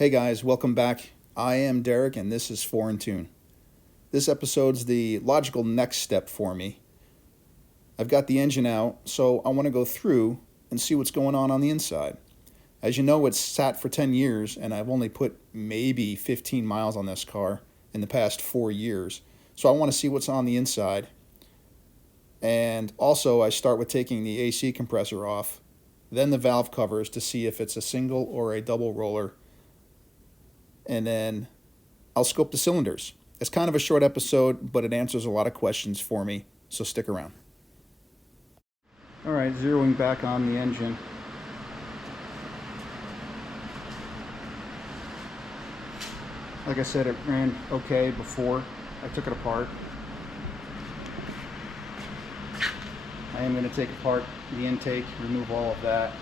Hey guys, welcome back. I am Derek and this is 4 in Tune. This episode's the logical next step for me. I've got the engine out, so I want to go through and see what's going on the inside. As you know, it's sat for 10 years and I've only put maybe 15 miles on this car in the past 4 years. So I want to see what's on the inside. And also I start with taking the AC compressor off, then the valve covers to see if it's a single or a double roller. And then I'll scope the cylinders. It's kind of a short episode, but it answers a lot of questions for me, so stick around. All right, zeroing back on the engine. Like I said, it ran okay before I took it apart. I am going to take apart the intake, remove all of that.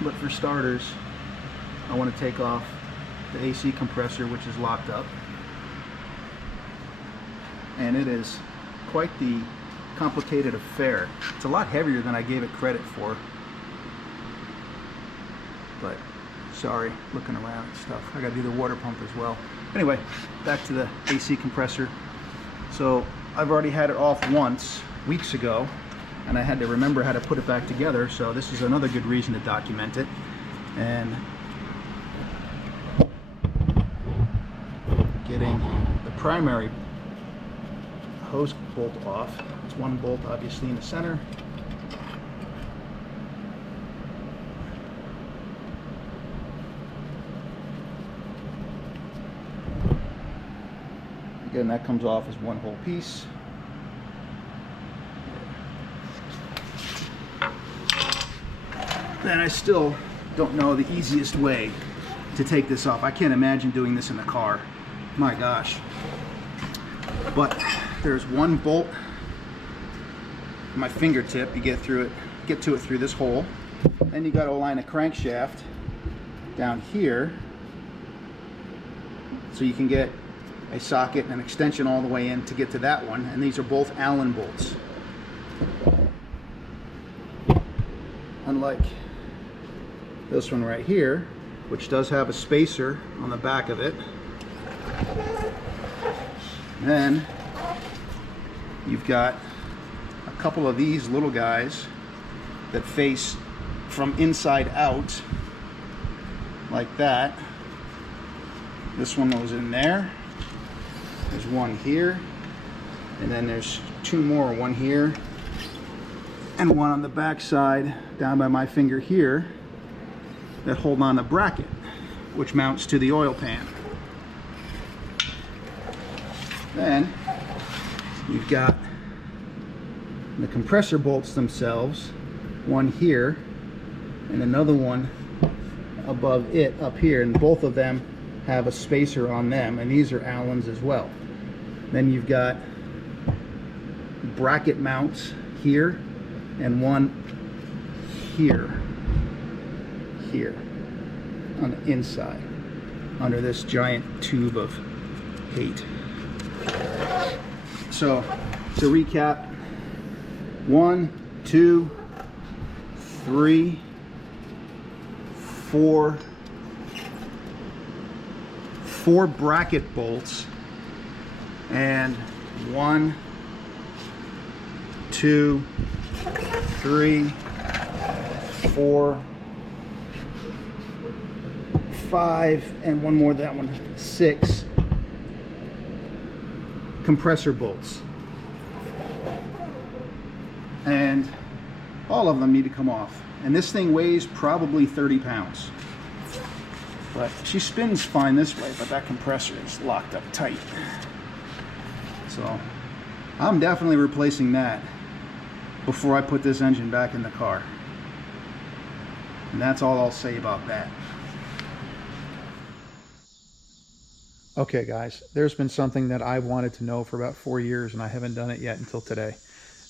But for starters, I want to take off the AC compressor, which is locked up. And it is quite the complicated affair. It's a lot heavier than I gave it credit for. But sorry, looking around and stuff. I got to do the water pump as well. Anyway, back to the AC compressor. So I've already had it off once, weeks ago, and I had to remember how to put it back together. So this is another good reason to document it. And getting the primary hose bolt off. It's one bolt obviously in the center. Again, that comes off as one whole piece. Then I still don't know the easiest way to take this off. I can't imagine doing this in the car. My gosh. But there's one bolt, my fingertip, you get to it through this hole. Then you got to align a crankshaft down here so you can get a socket and an extension all the way in to get to that one. And these are both Allen bolts. Unlike this one right here, which does have a spacer on the back of it. Then you've got a couple of these little guys that face from inside out like that. This one goes in there. There's one here, and then there's two more, one here and one on the back side down by my finger here that hold on the bracket, which mounts to the oil pan. Then you've got the compressor bolts themselves, one here and another one above it up here, and both of them have a spacer on them, and these are Allen's as well. Then you've got bracket mounts here and one here on the inside under this giant tube of hate. So to recap, 1, 2, 3, 4 bracket bolts, and 1, 2, 3, 4, 5, and one more, that one, 6 compressor bolts. And all of them need to come off. And this thing weighs probably 30 pounds. But she spins fine this way, but that compressor is locked up tight. So I'm definitely replacing that before I put this engine back in the car. And that's all I'll say about that. Okay guys, there's been something that I've wanted to know for about 4 years and I haven't done it yet until today.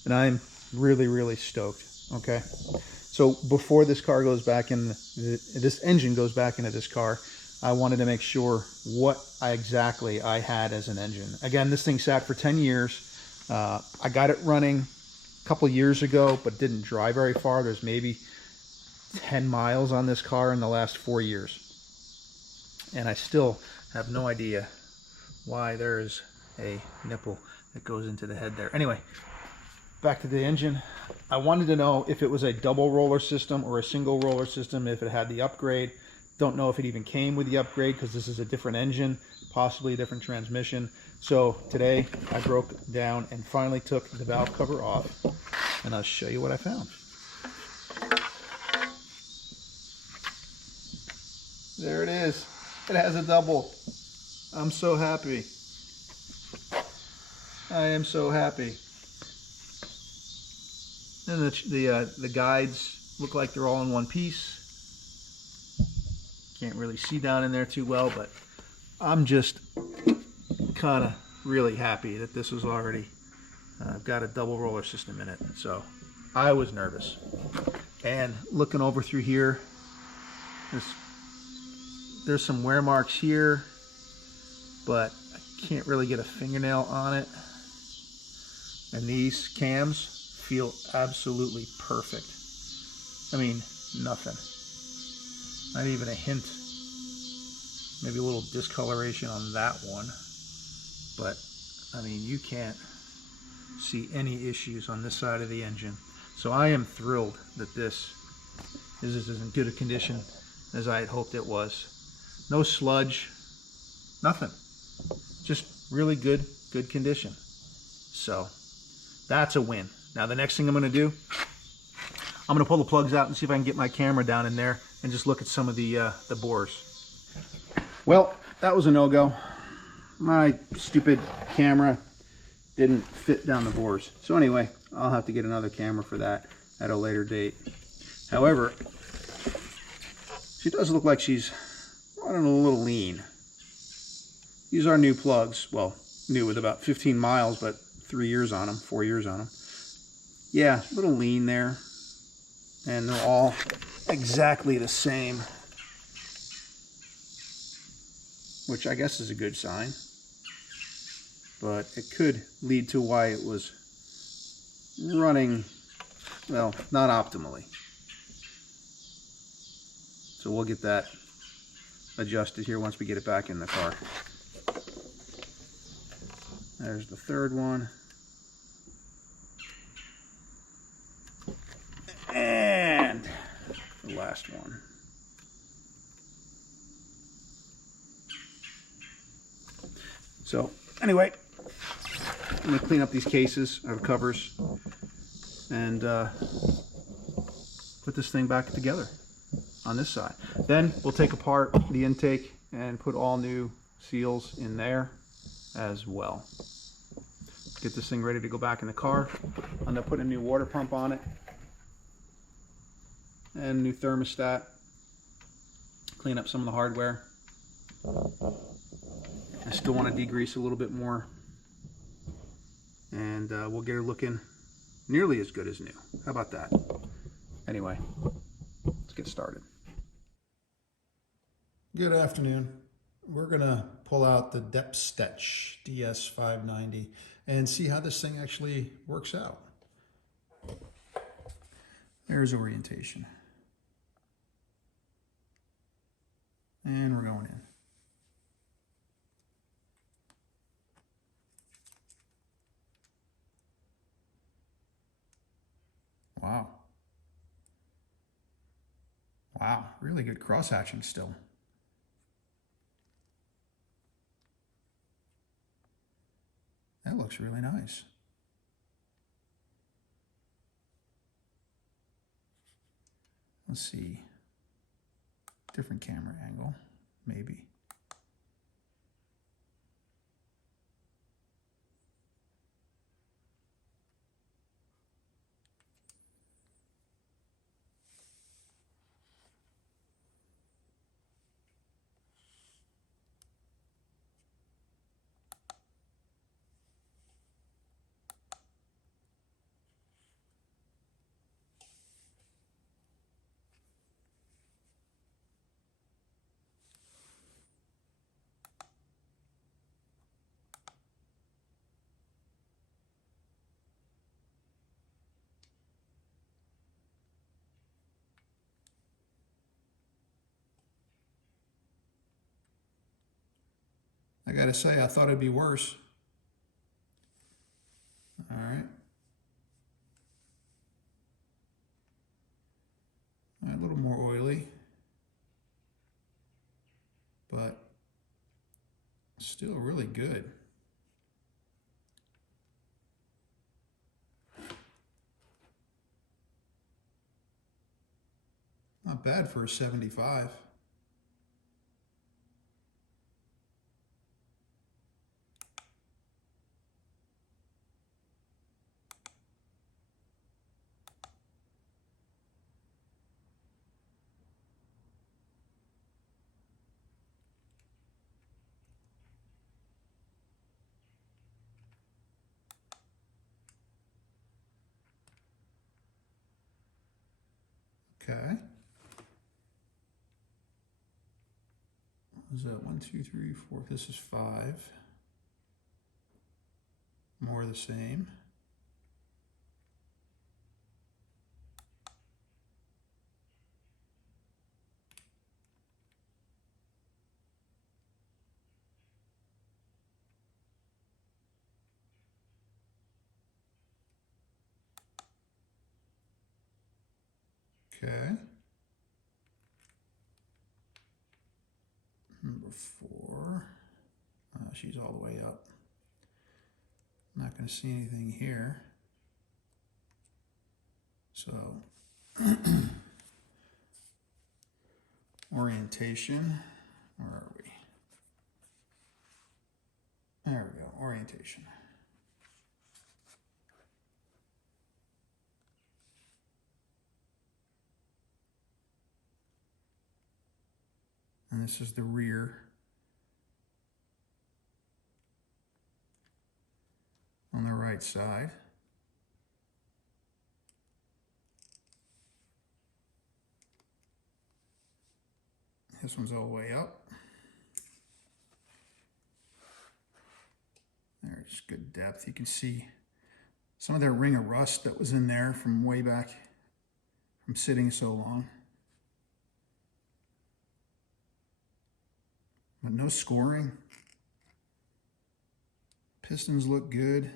And I'm really stoked, okay? So before this car goes back in, this engine goes back into this car, I wanted to make sure what exactly I had as an engine. Again, this thing sat for 10 years. I got it running a couple years ago, but didn't drive very far. There's maybe 10 miles on this car in the last 4 years. And I still have no idea why there's a nipple that goes into the head there. Anyway, back to the engine. I wanted to know if it was a double roller system or a single roller system, if it had the upgrade. Don't know if it even came with the upgrade because this is a different engine, possibly a different transmission. So today I broke down and finally took the valve cover off, and I'll show you what I found. There it is. It has a double. I'm so happy. I am so happy. And the guides look like they're all in one piece. Can't really see down in there too well, but I'm just kind of really happy that this was already got a double roller system in it. So I was nervous. And looking over through here, there's some wear marks here, but I can't really get a fingernail on it. And these cams feel absolutely perfect. I mean, nothing. Not even a hint. Maybe a little discoloration on that one. But, I mean, you can't see any issues on this side of the engine. So I am thrilled that this is as good a condition as I had hoped it was. No sludge, nothing. Just really good condition. So that's a win. Now the next thing I'm going to do, I'm going to pull the plugs out and see if I can get my camera down in there and just look at some of the bores. Well, that was a no-go. My stupid camera didn't fit down the bores. So anyway, I'll have to get another camera for that at a later date. However, she does look like she's running a little lean. These are new plugs. Well, new with about 15 miles, but 3 years on them, 4 years on them. Yeah, a little lean there. And they're all exactly the same, which I guess is a good sign. But it could lead to why it was running, well, not optimally. So we'll get that adjusted here once we get it back in the car. There's the third one. And the last one. So anyway, I'm going to clean up these cases of covers and put this thing back together on this side. Then we'll take apart the intake and put all new seals in there as well. Get this thing ready to go back in the car. I'm going to put a new water pump on it and new thermostat. Clean up some of the hardware. I still want to degrease a little bit more, and we'll get her looking nearly as good as new. How about that? Anyway, let's get started. Good afternoon. We're going to pull out the Depstech DS590 and see how this thing actually works out. There's orientation. And we're going in. Wow. Wow, really good cross-hatching still. That looks really nice. Let's see. Different camera angle, maybe. gotta say, I thought it'd be worse. All right. A little more oily, but still really good. Not bad for a 75. Okay. What was that? 1, 2, 3, 4. This is 5. More of the same. Okay. Number 4. She's all the way up. I'm not going to see anything here. So, orientation. Where are we? There we go. Orientation. And this is the rear. On the right side. This one's all the way up. There's good depth. You can see some of that ring of rust that was in there from way back from sitting so long. But no scoring. Pistons look good.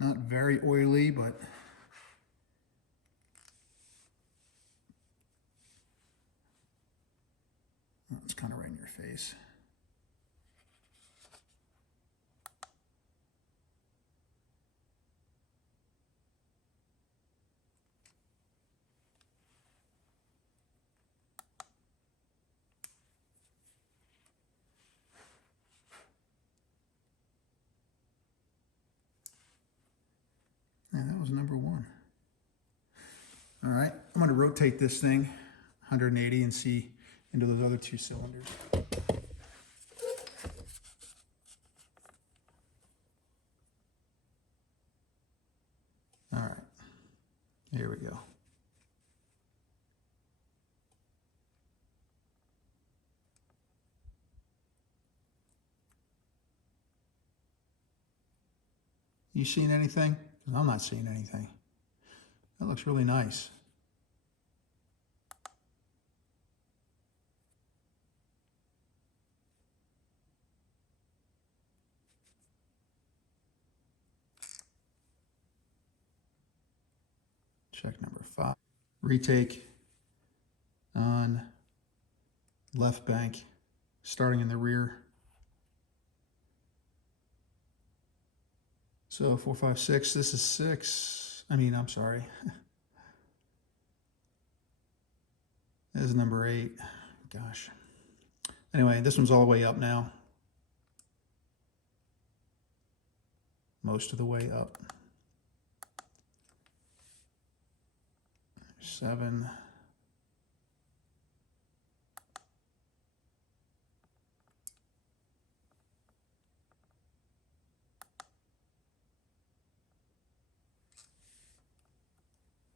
Not very oily, but it's kind of right in your face. Yeah, that was number 1. All right, I'm going to rotate this thing 180 and see into those other 2 cylinders. All right, here we go. You seeing anything? Because I'm not seeing anything. That looks really nice. Check number 5. Retake on left bank, starting in the rear. So 4, 5, 6. This is 6. I'm sorry. This is number 8. Gosh. Anyway, this one's all the way up now. Most of the way up. 7.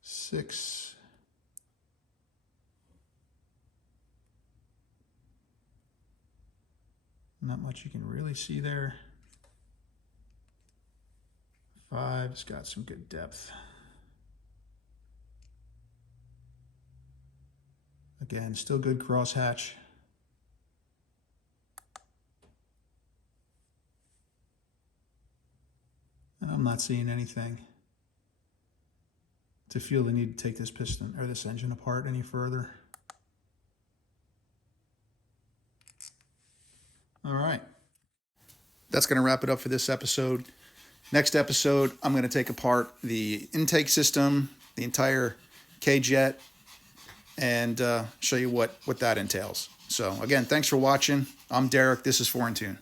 Six. Not much you can really see there. 5, it's got some good depth. Again, still good crosshatch. I'm not seeing anything to feel the need to take this piston or this engine apart any further. All right. That's going to wrap it up for this episode. Next episode, I'm going to take apart the intake system, the entire K-Jet, and show you what that entails. So again, thanks for watching. I'm Derek. This is 4 in Tune.